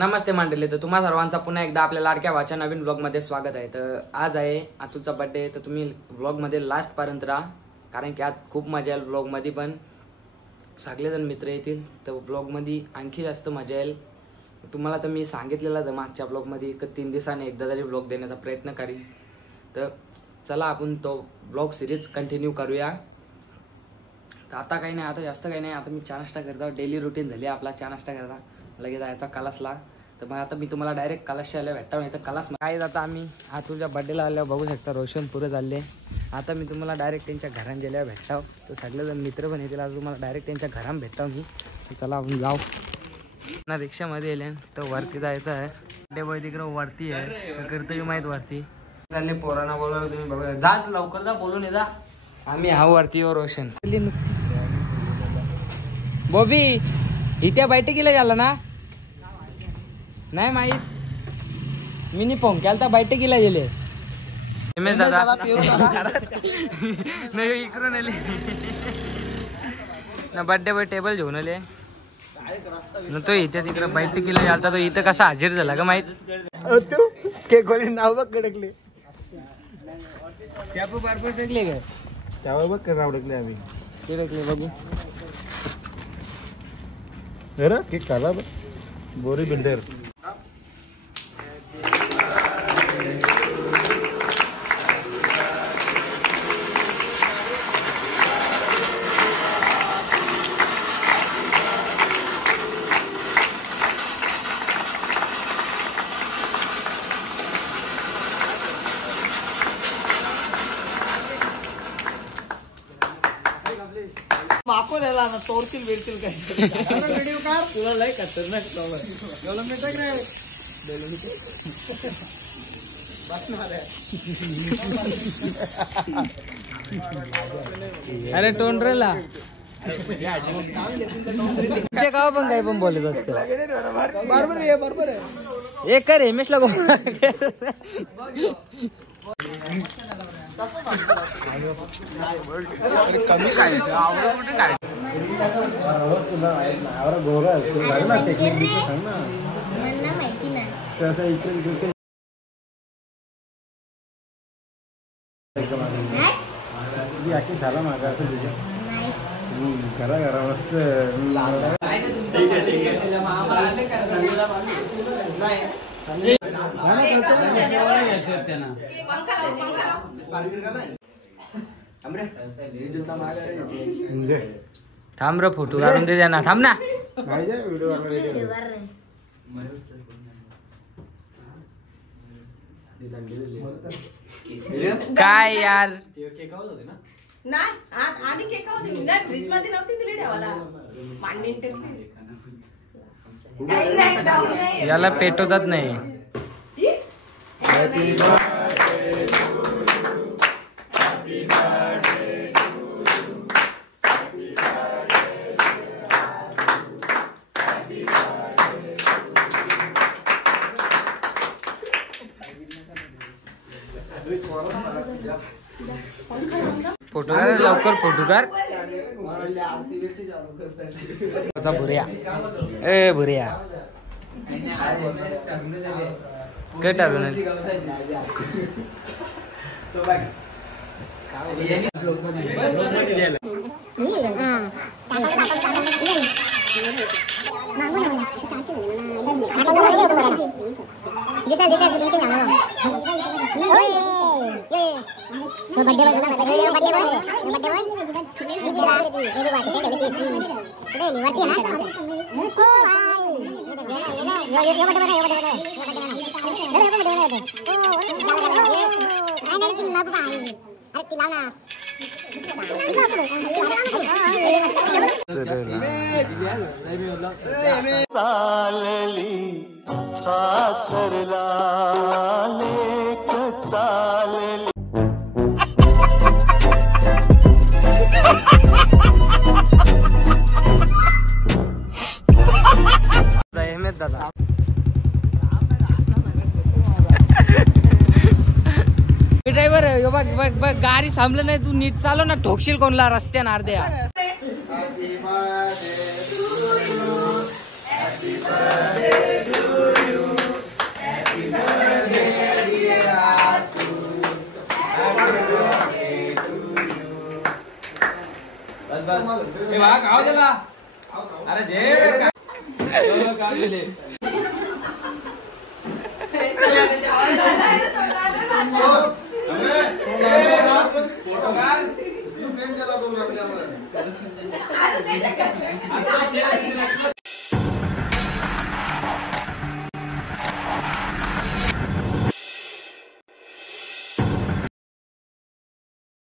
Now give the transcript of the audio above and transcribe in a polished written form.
नमस्ते मंडळी, तर तुम्हा सर्वांचा पुन्हा एकदा आपल्या लाडक्या भावाच्या नवीन व्लॉग मध्ये स्वागत आहे। तर आज आहे आतूचा बर्थडे, तर तुम्ही व्लॉग मध्ये लास्ट पर्यंत राहा, कारण की आज खूप मजा येईल। व्लॉग मध्ये पण सगळेजण मित्र येतील, तर व्लॉग मध्ये आणखी जास्त मजा येईल। तुम्हाला तर मी सांगितलेलं आहे मागच्या व्लॉग मध्ये 3 दिवसांनी एकदा तरी व्लॉग देण्याचा प्रयत्न करीन। तर चला आपण तो व्लॉग सिरीज कंटिन्यू करूया। तर आता काही नाही, आता जास्त काही नाही, आता मी चहा नाश्ता करतो। डेली रुटीन झाली आपला चहा नाश्ता करता, लगेच जायचा कलासला। तर मग आता मी तुम्हाला डायरेक्ट कलासच्या आल्या भेटता, नाही तर कलास काय जाता आम्ही तुझ्या बर्थडेला आल्यावर बघू शकता रोशन पुरे झाले। आता मी तुम्हाला डायरेक्ट त्यांच्या घरात गेल्यावर भेटताव, तर सगळेजण मित्र पण येतील, आज तुम्हाला डायरेक्ट त्यांच्या घरात भेटताव मी। तर चला आपण जाऊ ना, रिक्षामध्ये येले तर वरती जायचं आहे। बर्थडे बॉय तिकडे वरती आहे, तर करतोय माहीत वरती चालले पोरांना बोलवलं, तुम्ही बघा जा लवकर जा, बोलून ये जा। आम्ही हा वरती व रोशन बॉबी इथे बैठकीला गेला ना, नाही माहित मी फोन केला तर बैठकीला गेले दादा नाही इकडून आले ना, बर्थडे बॉय टेबल घेऊन आले ना, तो इथे तिकडे बैठकीला गेलता, तो इथं कसा हजर झाला का माहित। नाव बघ कडकले त्या बरोबर टाकले काय त्यावर बघ नाव टाकले आम्ही ते टाकले बघू अरे केक खाला बोरी बिल्डर माकोल्याला ना तोरतील बिरतील काय व्हिडिओ काढ, तुला लय खतरनाक एवढं मी टाक रे अरे टोंडरेला ते गाव पण काय पण बोलत असते बरोबर आहे बरोबर आहे। एक कर हेमेशला गो कमी काय आवडं काय गोरा ना टेक्निक सांग ना, माहिती नाही तसं इकडे आखी झाला मागा असं घरा घरा मस्त थांब रे, फोटो काढून दे ना, थांब ना काय यार आधी केक होते मी नाही फ्रीज मध्ये नव्हती दिली ठेवायला मांडणी टाकली, याला पेटवतात नाही। फोटो काढ लवकर, फोटो काढ भुऱ्या ए भुऱ्या काय टाकून सासरला लेक चालली दादा ड्रायव्हर बघ बघ बघ, गाडी थांबलं नाही, तू नीट चालव ना, ठोकशील कोणला रस्त्यान अर्ध्या। Happy birthday to you. अरे जे काढले अरे